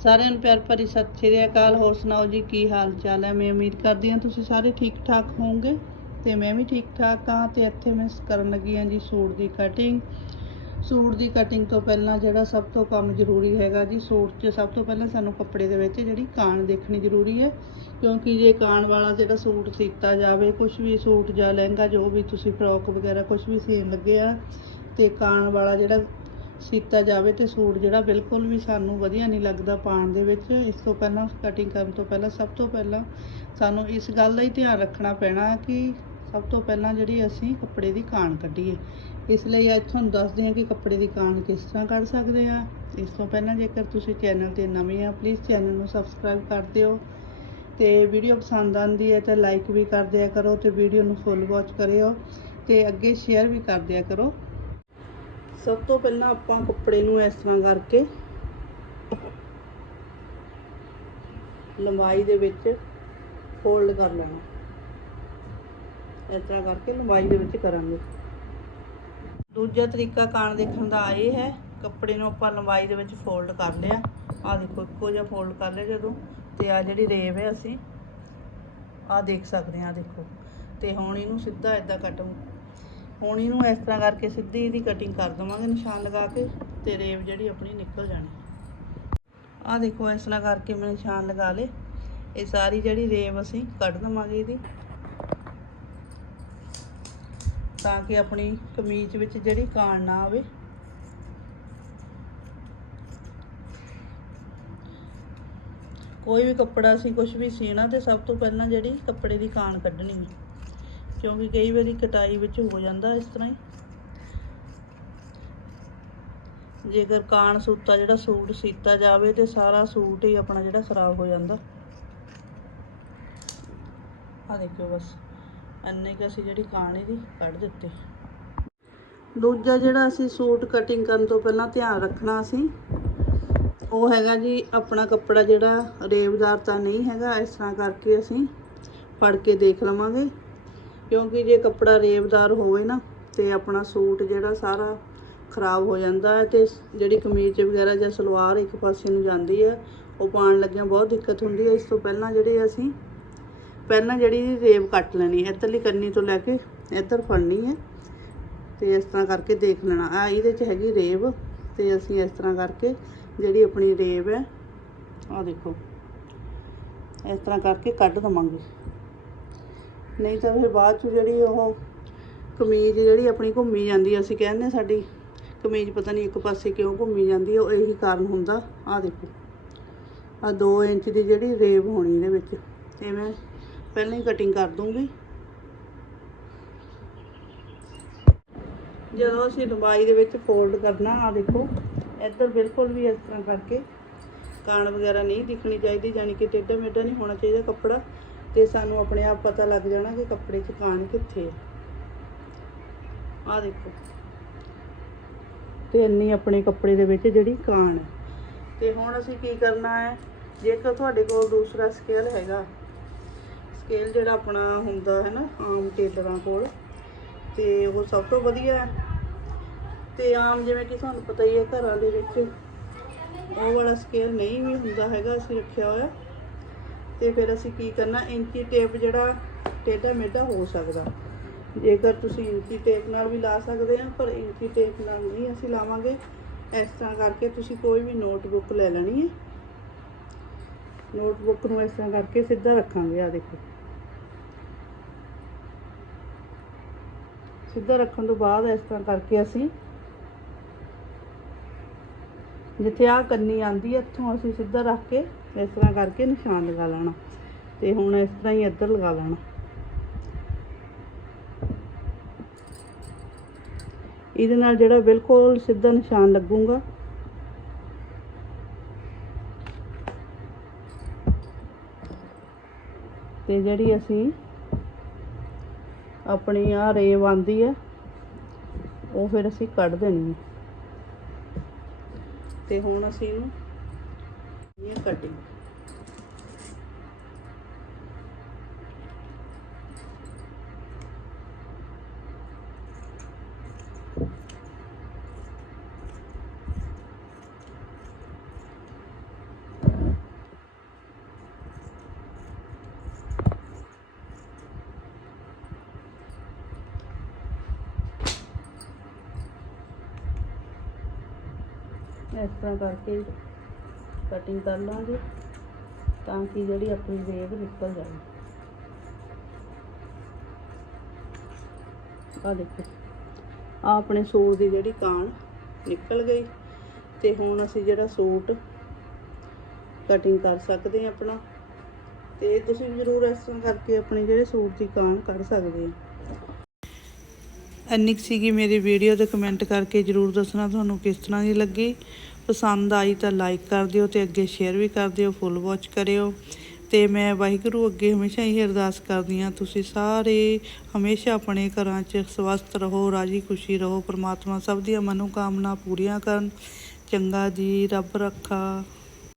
ਸਾਰਿਆਂ ਨੂੰ ਪਿਆਰ ਭਰੀ ਸਤਿ ਸ਼੍ਰੀ ਅਕਾਲ। ਹੋਰ ਸੁਣਾਓ ਜੀ, ਕੀ ਹਾਲ ਚਾਲ ਹੈ? ਮੈਂ ਉਮੀਦ ਕਰਦੀ ਹਾਂ ਤੁਸੀਂ ਸਾਰੇ ਠੀਕ ਠਾਕ ਹੋਵੋਗੇ ਤੇ ਮੈਂ ਵੀ ਠੀਕ ਠਾਕ ਹਾਂ ਤੇ ਇੱਥੇ ਮੈਂ ਕਰਨ ਲੱਗੀ ਹਾਂ ਜੀ ਸੂਟ ਦੀ ਕਟਿੰਗ ਸੂਟ ਦੀ ਕਟਿੰਗ ਤੋਂ ਪਹਿਲਾਂ ਜਿਹੜਾ ਸਭ ਤੋਂ ਕੰਮ ਜ਼ਰੂਰੀ ਹੈਗਾ ਜੀ, ਸੂਟ 'ਚ ਸਭ ਤੋਂ ਪਹਿਲਾਂ ਸਾਨੂੰ ਕੱਪੜੇ ਦੇ ਵਿੱਚ ਜਿਹੜੀ ਕਾਣ ਦੇਖਣੀ ਜ਼ਰੂਰੀ ਹੈ। ਕਿਉਂਕਿ ਜੇ ਕਾਣ ਵਾਲਾ ਜਿਹੜਾ ਸੂਟ ਸੀਤਾ ਜਾਵੇ ਕੁਝ ਵੀ ਸੂਟ ਜਾਂ ਲਹਿੰਗਾ ਜੋ ਵੀ ਤੁਸੀਂ ਫਰੋਕ ਵਗੈਰਾ ਕੁਝ ਵੀ ਸੀਨ ਲੱਗੇ ਆ, ਤੇ ਕਾਣ ਵਾਲਾ ਜਿਹੜਾ ਸੀਤਾ ਜਾਵੇ ਤੇ ਸੂਟ ਜਿਹੜਾ ਬਿਲਕੁਲ ਵੀ ਸਾਨੂੰ ਵਧੀਆ ਨਹੀਂ ਲੱਗਦਾ ਪਾਉਣ ਦੇ ਵਿੱਚ। ਇਸ ਤੋਂ ਪਹਿਲਾਂ ਕਟਿੰਗ ਕਰਨ ਤੋਂ ਪਹਿਲਾਂ, ਸਭ ਤੋਂ ਪਹਿਲਾਂ ਸਾਨੂੰ ਇਸ ਗੱਲ ਦਾ ਹੀ ਧਿਆਨ ਰੱਖਣਾ ਪੈਣਾ ਕਿ ਸਭ ਤੋਂ ਪਹਿਲਾਂ ਜਿਹੜੀ ਅਸੀਂ ਕੱਪੜੇ ਦੀ ਕਾਣ ਕੱਢੀਏ। ਇਸ ਲਈ ਅੱਜ ਤੁਹਾਨੂੰ ਦੱਸਦੇ ਹਾਂ ਕਿ ਕੱਪੜੇ ਦੀ ਕਾਣ ਕਿਸ ਤਰ੍ਹਾਂ ਕੱਢ ਸਕਦੇ ਆ ਇਸ ਤੋਂ ਪਹਿਲਾਂ ਜੇਕਰ ਤੁਸੀਂ ਚੈਨਲ ਤੇ ਨਵੇਂ ਆ ਪਲੀਜ਼ ਚੈਨਲ ਨੂੰ ਸਬਸਕ੍ਰਾਈਬ ਕਰ ਦਿਓ। ਤੇ ਵੀਡੀਓ ਪਸੰਦ ਆਉਂਦੀ ਹੈ ਤਾਂ ਲਾਈਕ ਵੀ ਕਰ ਦਿਆ ਕਰੋ ਤੇ ਵੀਡੀਓ ਨੂੰ ਫੁੱਲ ਵਾਚ ਕਰਿਓ ਤੇ ਅੱਗੇ ਸ਼ੇਅਰ ਵੀ ਕਰ ਦਿਆ ਕਰੋ। ਸਭ ਤੋਂ ਪਹਿਲਾਂ ਆਪਾਂ ਕੱਪੜੇ ਨੂੰ ਇਸ ਤਰ੍ਹਾਂ ਕਰਕੇ ਲੰਬਾਈ ਦੇ ਵਿੱਚ ਫੋਲਡ ਕਰ ਲੈਣਾ। ਇਸ ਤਰ੍ਹਾਂ ਕਰਕੇ ਲੰਬਾਈ ਦੇ ਵਿੱਚ ਕਰਾਂਗੇ। ਦੂਜਾ ਤਰੀਕਾ ਕਾਣ ਦੇਖਣ ਦਾ ਇਹ ਹੈ, ਕੱਪੜੇ ਨੂੰ ਆਪਾਂ ਲੰਬਾਈ ਦੇ ਵਿੱਚ ਫੋਲਡ ਕਰ ਲਿਆ। ਆ ਦੇਖੋ, ਇੱਕੋ ਜਿਹਾ ਫੋਲਡ ਕਰ ਲਿਆ ਜਦੋਂ, ਤੇ ਆ ਜਿਹੜੀ ਰੇਵ ਹੈ ਅਸੀਂ ਆ ਦੇਖ ਸਕਦੇ ਆ ਦੇਖੋ। ਤੇ ਹੁਣ ਇਹਨੂੰ ਸਿੱਧਾ ਇਦਾਂ ਕੱਟ ਹੁਣ ਇਹਨੂੰ ਇਸ ਤਰ੍ਹਾਂ ਕਰਕੇ ਸਿੱਧੀ ਇਹਦੀ ਕਟਿੰਗ ਕਰ ਦਵਾਂਗੇ ਨਿਸ਼ਾਨ ਲਗਾ ਕੇ ਤੇ ਰੇਵ ਜਿਹੜੀ ਆਪਣੀ ਨਿਕਲ ਜਾਣੀ। ਆ ਦੇਖੋ ਇਸ ਤਰ੍ਹਾਂ ਕਰਕੇ ਮੈਂ ਨਿਸ਼ਾਨ ਲਗਾ ਲੇ ਇਹ ਸਾਰੀ ਜਿਹੜੀ ਰੇਵ ਅਸੀਂ ਕੱਢ ਦਵਾਂਗੇ ਇਹਦੀ। ਤਾਂ ਕਿ ਆਪਣੀ ਕਮੀਜ਼ ਵਿੱਚ ਜਿਹੜੀ ਕਾਣ ਨਾ ਆਵੇ। ਕੋਈ ਵੀ ਕੱਪੜਾ ਅਸੀਂ ਕੁਝ ਵੀ ਸੀਣਾ ਤੇ ਸਭ ਤੋਂ ਪਹਿਲਾਂ ਜਿਹੜੀ ਕੱਪੜੇ ਦੀ ਕਾਣ ਕੱਢਣੀ ਹੈ। ਕਿਉਂਕਿ ਕਈ ਵਾਰੀ ਕਟਾਈ ਵਿੱਚ ਹੋ ਜਾਂਦਾ ਇਸ ਤਰ੍ਹਾਂ ਹੀ। ਜੇਕਰ ਕਾਣ ਸੂਤਾ ਜਿਹੜਾ ਸੂਟ ਸੀਤਾ ਜਾਵੇ ਤੇ ਸਾਰਾ ਸੂਟ ਹੀ ਆਪਣਾ ਜਿਹੜਾ ਖਰਾਬ ਹੋ ਜਾਂਦਾ। ਆ ਦੇਖੋ ਬਸ, ਇੰਨੇ ਕਿ ਅਸੀਂ ਜਿਹੜੀ ਕਾਣੇ ਦੀ ਕੱਢ ਦਿੱਤੀ। ਦੂਜਾ ਜਿਹੜਾ ਅਸੀਂ ਸੂਟ ਕਟਿੰਗ ਕਰਨ ਤੋਂ ਪਹਿਲਾਂ ਧਿਆਨ ਰੱਖਣਾ ਅਸੀਂ ਉਹ ਹੈਗਾ ਜੀ ਆਪਣਾ ਕੱਪੜਾ ਜਿਹੜਾ ਰੇਵਦਾਰ ਤਾਂ ਨਹੀਂ ਹੈਗਾ, ਇਸ ਤਰ੍ਹਾਂ ਕਰਕੇ ਅਸੀਂ ਫੜ ਕੇ ਦੇਖ ਲਵਾਂਗੇ। ਕਿਉਂਕਿ ਜੇ ਕੱਪੜਾ ਰੇਬਦਾਰ ਹੋਵੇ ਨਾ ਤੇ ਆਪਣਾ ਸੂਟ ਜਿਹੜਾ ਸਾਰਾ ਖਰਾਬ ਹੋ ਜਾਂਦਾ ਹੈ ਤੇ ਜਿਹੜੀ ਕਮੀਜ਼ ਵਗੈਰਾ ਜਾਂ ਸਲਵਾਰ ਇੱਕ ਪਾਸੇ ਨੂੰ ਜਾਂਦੀ ਹੈ, ਉਹ ਪਾਉਣ ਲੱਗਿਆਂ ਬਹੁਤ ਦਿੱਕਤ ਹੁੰਦੀ ਹੈ। ਇਸ ਤੋਂ ਪਹਿਲਾਂ ਜਿਹੜੇ ਅਸੀਂ ਪਹਿਲਾਂ ਜਿਹੜੀ ਰੇਬ ਕੱਟ ਲੈਣੀ ਇੱਧਰਲੀ ਕੰਨੀ ਤੋਂ ਲੈ ਕੇ ਇੱਧਰ ਫੜਨੀ ਹੈ ਤੇ ਇਸ ਤਰ੍ਹਾਂ ਕਰਕੇ ਦੇਖ ਲੈਣਾ। ਆ ਇਹਦੇ 'ਚ ਹੈਗੀ ਰੇਬ ਤੇ ਅਸੀਂ ਇਸ ਤਰ੍ਹਾਂ ਕਰਕੇ ਜਿਹੜੀ ਆਪਣੀ ਰੇਬ ਹੈ ਆ ਦੇਖੋ, ਇਸ ਤਰ੍ਹਾਂ ਕਰਕੇ ਕੱਢ ਦਵਾਂਗੇ। ਨਹੀਂ ਤਾਂ ਫਿਰ ਬਾਅਦ ਚ ਜਿਹੜੀ ਉਹ ਕਮੀਜ਼ ਜਿਹੜੀ ਆਪਣੀ ਘੁੰਮੀ ਜਾਂਦੀ ਆ, ਅਸੀਂ ਕਹਿੰਦੇ ਸਾਡੀ ਕਮੀਜ਼ ਪਤਾ ਨਹੀਂ ਇੱਕ ਪਾਸੇ ਕਿਉਂ ਘੁੰਮੀ ਜਾਂਦੀ ਹੈ ਉਹ ਇਹੀ ਕਾਰਨ ਹੁੰਦਾ ਆ ਦੇਖੋ। ਆ 2 ਇੰਚ ਦੀ ਜਿਹੜੀ ਰੇਬ ਹੋਣੀ ਇਹਦੇ ਵਿੱਚ ਤੇ ਮੈਂ ਪਹਿਲਾਂ ਹੀ ਕਟਿੰਗ ਕਰ ਦੂੰਗੀ। ਜਦੋਂ ਅਸੀਂ ਲੰਬਾਈ ਦੇ ਵਿੱਚ ਫੋਲਡ ਕਰਨਾ ਆ ਦੇਖੋ ਇੱਧਰ ਬਿਲਕੁਲ ਵੀ ਇਸ ਤਰ੍ਹਾਂ ਕਰਕੇ ਕਾਣ ਵਗੈਰਾ ਨਹੀਂ ਦਿਖਣੀ ਚਾਹੀਦੀ ਯਾਨੀ ਕਿ ਟੇਢਾ ਮੇਢਾ ਨਹੀਂ ਹੋਣਾ ਚਾਹੀਦਾ ਕੱਪੜਾ। ਤੇ ਸਾਨੂੰ ਆਪਣੇ ਆਪ ਪਤਾ ਲੱਗ ਜਾਣਾ ਕਿ ਕੱਪੜੇ 'ਚ ਕਾਣ ਕਿੱਥੇ ਹੈ ਆ ਦੇਖੋ। ਤੇ ਇੰਨੀ ਆਪਣੇ ਕੱਪੜੇ ਦੇ ਵਿੱਚ ਜਿਹੜੀ ਕਾਣ ਹੈ ਤੇ ਹੁਣ ਅਸੀਂ ਕੀ ਕਰਨਾ ਹੈ? ਜੇਕਰ ਤੁਹਾਡੇ ਕੋਲ ਦੂਸਰਾ ਸਕੇਲ ਹੈਗਾ ਸਕੇਲ ਜਿਹੜਾ ਆਪਣਾ ਹੁੰਦਾ ਹੈ ਨਾ, ਆਮ ਟੇਲਰਾਂ ਕੋਲ, ਤੇ ਉਹ ਸਭ ਤੋਂ ਵਧੀਆ ਹੈ। ਤੇ ਆਮ ਜਿਵੇਂ ਕਿ ਤੁਹਾਨੂੰ ਪਤਾ ਹੀ ਹੈ, ਘਰਾਂ ਦੇ ਵਿੱਚ ਉਹ ਵਾਲਾ ਸਕੇਲ ਨਹੀਂ ਵੀ ਹੁੰਦਾ ਹੈਗਾ, ਅਸੀਂ ਰੱਖਿਆ ਹੋਇਆ। ਤੇ ਫਿਰ ਅਸੀਂ ਕੀ ਕਰਨਾ ਇੰਚੀ ਟੇਪ ਜਿਹੜਾ ਟੇਢਾ ਮੇਢਾ ਹੋ ਸਕਦਾ। ਜੇਕਰ ਤੁਸੀਂ ਇੰਚੀ ਟੇਪ ਨਾਲ ਵੀ ਲਾ ਸਕਦੇ ਆ, ਪਰ ਇੰਚੀ ਟੇਪ ਨਾਲ ਨਹੀਂ ਅਸੀਂ ਲਾਵਾਂਗੇ। ਇਸ ਤਰ੍ਹਾਂ ਕਰਕੇ ਤੁਸੀਂ ਕੋਈ ਵੀ ਨੋਟਬੁੱਕ ਲੈ ਲੈਣੀ ਹੈ। ਨੋਟਬੁੱਕ ਨੂੰ ਇਸ ਤਰ੍ਹਾਂ ਕਰਕੇ ਸਿੱਧਾ ਰੱਖਾਂਗੇ ਆ ਦੇਖੋ। ਸਿੱਧਾ ਰੱਖਣ ਤੋਂ ਬਾਅਦ ਇਸ ਤਰ੍ਹਾਂ ਕਰਕੇ ਅਸੀਂ ਜਿੱਥੇ ਆ ਕੰਨੀ ਆਂਦੀ ਹੈ ਇੱਥੋਂ ਅਸੀਂ ਸਿੱਧਾ ਰੱਖ ਕੇ ਇਸ ਤਰ੍ਹਾਂ ਕਰਕੇ ਨਿਸ਼ਾਨ ਲਗਾ ਲੈਣਾ। ਤੇ ਹੁਣ ਇਸ ਤਰ੍ਹਾਂ ਹੀ ਇੱਧਰ ਲਗਾ ਲੈਣਾ। ਇਹਦੇ ਨਾਲ ਜਿਹੜਾ ਬਿਲਕੁਲ ਸਿੱਧਾ ਨਿਸ਼ਾਨ ਲੱਗੂਗਾ। ਤੇ ਜਿਹੜੀ ਅਸੀਂ ਆਪਣੀ ਆ ਰੇਵ ਆਂਦੀ ਹੈ ਉਹ ਫਿਰ ਅਸੀਂ ਕੱਢ ਦੇਣੀ ਹੈ ਤੇ ਹੁਣ ਅਸੀਂ ਇਹਨੂੰ ਇਹ ਕਟਿੰਗ ਇਸ ਤਰ੍ਹਾਂ ਕਰਕੇ ਕਟਿੰਗ ਕਰ ਲਾਂਗੇ ਤਾਂ ਕਿ ਜਿਹੜੀ ਆਪਣੀ ਵੇਵ ਨਿਕਲ ਜਾਵੇ। ਆ ਦੇਖੋ ਆ ਆਪਣੇ ਸੂਟ ਦੀ ਜਿਹੜੀ ਕਾਣ ਨਿਕਲ ਗਈ ਤੇ ਹੁਣ ਅਸੀਂ ਜਿਹੜਾ ਸੂਟ ਕਟਿੰਗ ਕਰ ਸਕਦੇ ਹਾਂ ਆਪਣਾ। ਤੇ ਤੁਸੀਂ ਜ਼ਰੂਰ ਇਸ ਤਰ੍ਹਾਂ ਕਰਕੇ ਆਪਣੇ ਜਿਹੜੇ ਸੂਟ ਦੀ ਕਾਣ ਕੱਢ ਸਕਦੇ ਆ ਇੰਨੀ ਕੁ ਸੀਗੀ ਮੇਰੀ ਵੀਡੀਓ ਤੇ ਕਮੈਂਟ ਕਰਕੇ ਜਰੂਰ ਦੱਸਣਾ ਤੁਹਾਨੂੰ ਕਿਸ ਤਰ੍ਹਾਂ ਦੀ ਲੱਗੀ। ਪਸੰਦ ਆਈ ਤਾਂ ਲਾਈਕ ਕਰ ਦਿਓ ਤੇ ਅੱਗੇ ਸ਼ੇਅਰ ਵੀ ਕਰ ਦਿਓ ਫੁੱਲ ਵਾਚ ਕਰਿਓ। ਤੇ ਮੈਂ ਵਾਹਿਗੁਰੂ ਅੱਗੇ ਹਮੇਸ਼ਾ ਹੀ ਅਰਦਾਸ ਕਰਦੀ ਹਾਂ, ਤੁਸੀਂ ਸਾਰੇ ਹਮੇਸ਼ਾ ਆਪਣੇ ਘਰਾਂ 'ਚ ਸਵਸਥ ਰਹੋ, ਰਾਜੀ ਖੁਸ਼ੀ ਰਹੋ, ਪ੍ਰਮਾਤਮਾ ਸਭ ਦੀਆਂ ਮਨੋਕਾਮਨਾ ਪੂਰੀਆਂ ਕਰਨ। ਚੰਗਾ ਜੀ, ਰੱਬ ਰੱਖਾ।